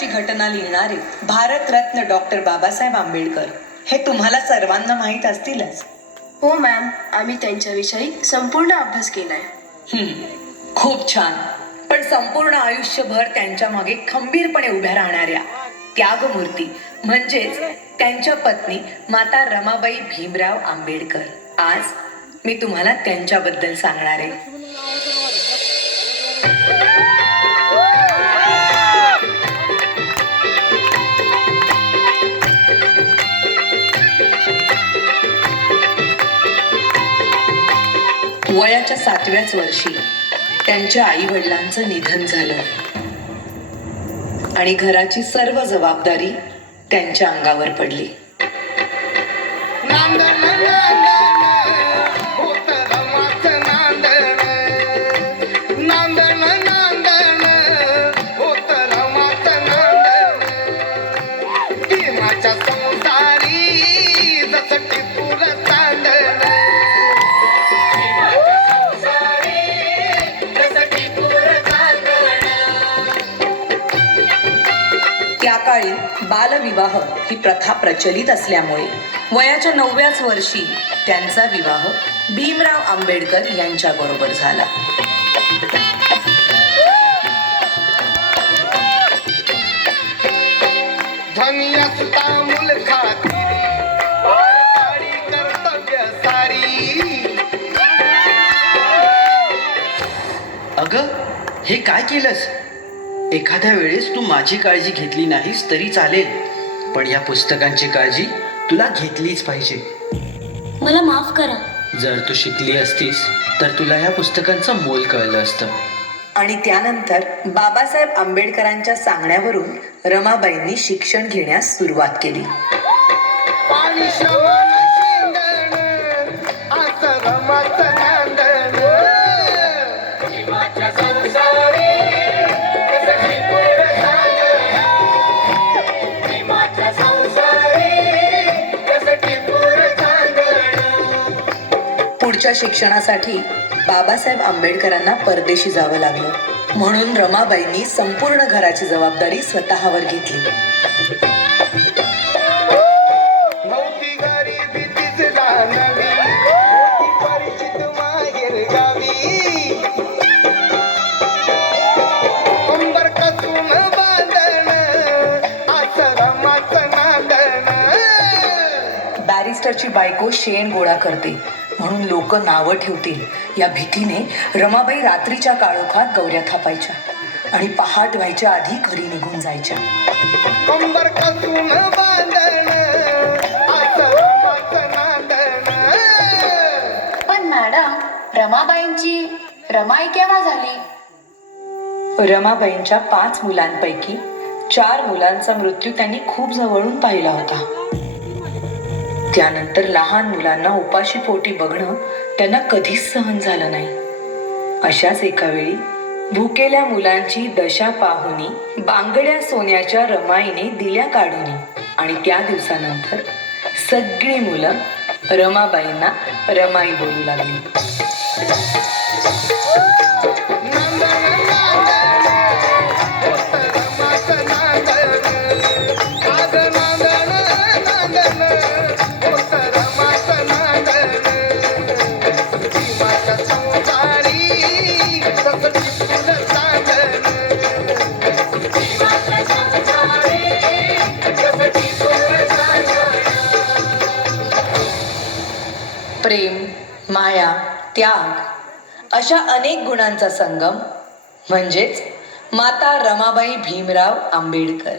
घराची घटना लिहिणारे भारतरत्न डॉक्टर बाबासाहेब आंबेडकर हे तुम्हाला सर्वांना माहीत असतीलच. हो मॅम, आम्ही त्यांच्याविषयी संपूर्ण अभ्यास केलाय. खूप छान. पण संपूर्ण आयुष्यभर त्यांच्या मागे खंबीरपणे उभ्या राहणाऱ्या त्यागमूर्ती म्हणजेच त्यांच्या पत्नी माता रमाबाई भीमराव आंबेडकर, आज मी तुम्हाला त्यांच्याबद्दल सांगणार आहे. वयाच्या 7व्याच वर्षी त्यांच्या आई वडिलांचं निधन झालं आणि घराची सर्व जबाबदारी त्यांच्या अंगावर पडली. त्या काळी बालविवाह ही प्रथा प्रचलित असल्यामुळे वयाच्या 9व्याच वर्षी त्यांचा विवाह भीमराव आंबेडकर यांच्याबरोबर झाला. अगं, हे काय केलंस? एखाद्या वेळेस तू माझी काळजी घेतली नाहीस तरी चालेल, पण या पुस्तकांची काळजी तुला घेतलीच पाहिजे. मला माफ करा. जर तू शिकली असतीस तर तुला या पुस्तकांचं मोल कळलं असतं. आणि त्यानंतर बाबासाहेब आंबेडकरांच्या सांगण्यावरून रमाबाईंनी शिक्षण घेण्यास सुरुवात केली. पुढच्या शिक्षणासाठी बाबासाहेब आंबेडकरांना परदेशी जावं लागलं, म्हणून रमाबाईंनी संपूर्ण घराची जबाबदारी स्वतःवर घेतली. बॅरिस्टरची बायको शेण गोळा करते म्हणून लोक नावं ठेवतील या भीतीने रमाबाई रात्रीच्या काळोखात गौऱ्या थापायच्या आणि पहाट व्हायच्या आधी घरी निघून जायच्या. पण मॅडम, रमाबाईंची रमाई केव्हा झाली? रमाबाईंच्या 5 मुलांपैकी 4 मुलांचा मृत्यू त्यांनी खूप जवळून पाहिला होता. त्यानंतर लहान मुलांना उपाशी पोटी बघणं त्यांना कधीच सहन झालं नाही. अशाच एका वेळी भुकेल्या मुलांची दशा पाहुनी बांगड्या सोन्याच्या रमाईने दिल्या काढून आणि त्या दिवसानंतर सगळी मुलं रमाबाईंना रमाई बोलू लागली. प्रेम, माया, त्याग अशा अनेक गुणांचा संगम म्हणजेच माता रमाबाई भीमराव आंबेडकर.